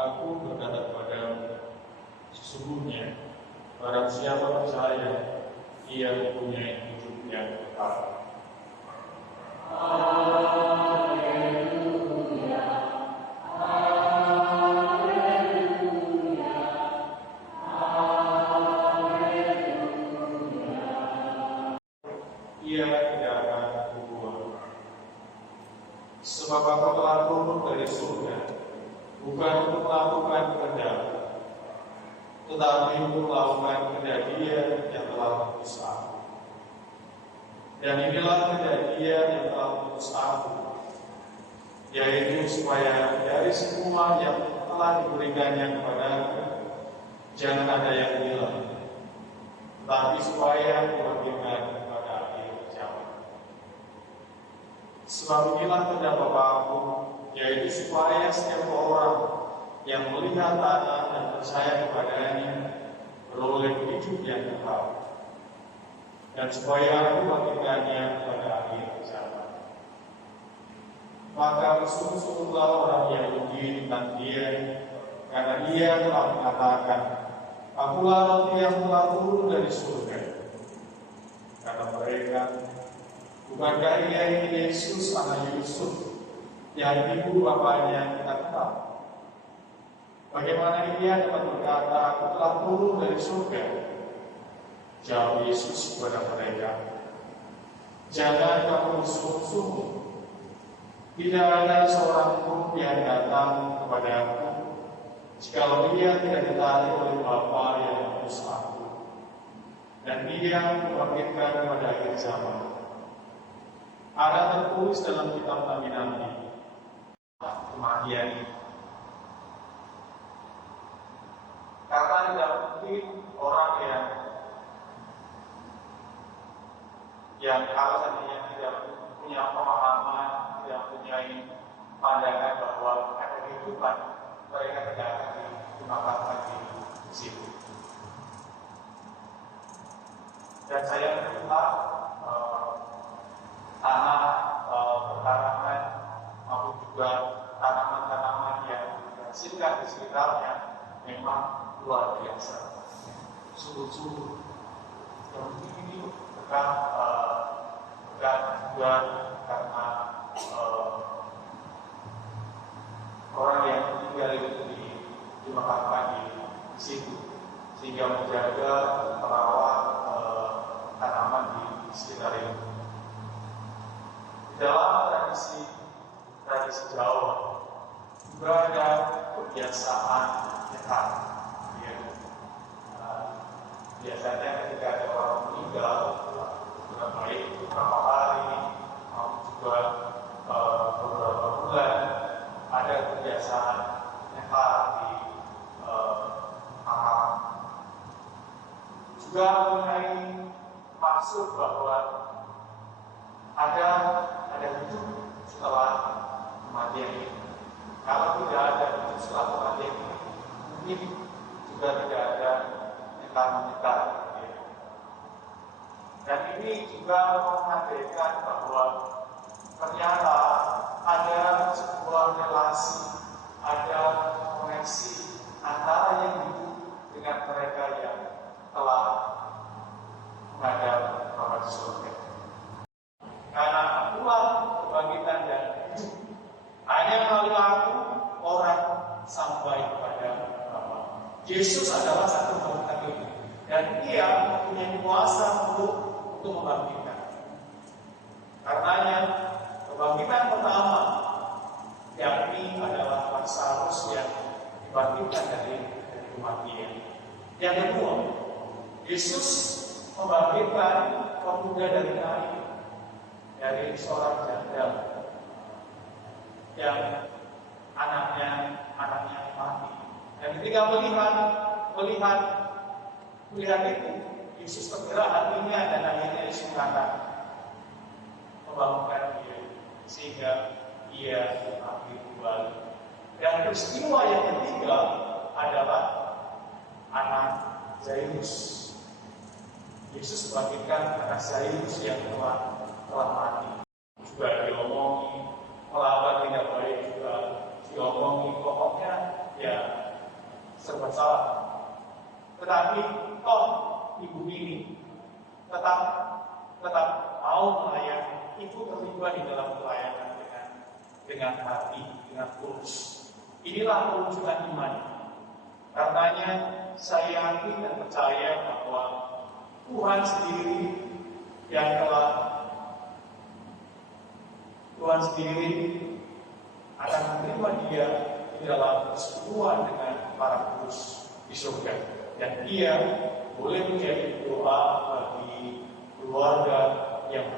Aku berkata kepadamu, sesungguhnya barang siapa percaya, ia mempunyai hidup yang kekal. Ia tidak akan kubuang. Sebab aku telah turun dari surga, bukan untuk melakukan kehendak, tetapi untuk melakukan kehendak Dia yang telah mengutus aku. Dan inilah kehendak Dia yang telah mengutus aku, yaitu supaya dari semua yang telah diberikannya kepadaku, jangan ada yang hilang, tetapi supaya diberikan kepada akhir zaman. Sebab inilah kehendak Bapa-Ku, yaitu supaya setiap orang yang melihat Anak dan percaya kepadanya beroleh hidup yang kekal, dan supaya Aku bagikannya pada akhir zaman. Maka bersungguh-sungguhlah orang Yahudi tentang Dia, karena Dia telah mengatakan, Akulah roti yang telah turun dari surga. Kata mereka, bukankah Ia ini Yesus anak Yusuf, yang ibu bapaknya kita kenal? Bagaimana Ia dapat berkata, Aku telah turun dari surga? Jawab Yesus kepada mereka, jangan kamu sungguh-sungguh. Tidak ada seorang pun yang datang kepada Aku, jikalau ia tidak ditarik oleh Bapa yang mengutus Aku, dan Dia membangkitkan pada akhir zaman. Ada tertulis dalam kitab Nabi-Nabi, kematian ini. Karena tidak mungkin orang yang kalau seandainya tidak punya pemahaman, tidak punya pandangan bahwa ada kehidupan, mereka tidak akan dimakamkan di situ. Dan saya melihat tanah bertanaman maupun juga tanaman-tanaman yang dihasilkan di sekitarnya memang luar biasa. Sungguh-sungguh yang ini bukan juga karena orang yang tinggal itu dimakamkan di situ, sehingga menjaga merawat tanaman di sekitar itu. Di dalam tradisi Jawa juga ada kebiasaan nyetak. Biasanya ketika ada orang meninggal, beberapa hari maupun juga beberapa bulan, ada kebiasaan nyetak di makam. Juga mengenai maksud bahwa ada hidup setelah kematian ini. Kalau tidak ada hidup setelah kematian ini, mungkin juga tidak ada nyekar. Dan ini juga menghadirkan bahwa ternyata ada sebuah relasi, ada koneksi antara yang hidup dengan mereka yang telah menghadap Bapa di surga. Karena Akulah kebangkitan dan hidup. Hanya melalui Aku orang sampai kepada Bapa. Yesus adalah satu kebangkitan ini, dan Dia mempunyai kuasa untuk membangkitkan. Karenanya kebangkitan pertama yakni adalah Lazarus yang dibangkitkan dari kematian. Yang kedua, Yesus membangkitkan pemuda dari kain, dari seorang janda yang anaknya mati. Dan ketika melihat itu, Yesus tergerak hatinya dan akhirnya Yesus membangunkan dia sehingga ia bangkit kembali. Dan peristiwa yang ketiga adalah anak Jairus. Yesus membangkitkan anak Jairus yang telah mati. Juga diomongi, melawan tidak baik juga diomongi, pokoknya ya serba salah. Tetapi toh ibu ini tetap mau melayani, itu terlibat di dalam pelayanan dengan hati, dengan tulus. Inilah perwujudan iman. Karenanya saya yakin dan percaya bahwa Tuhan sendiri akan menerima dia di dalam persekutuan dengan para kudus di surga, dan dia boleh menjadi doa bagi keluarga yang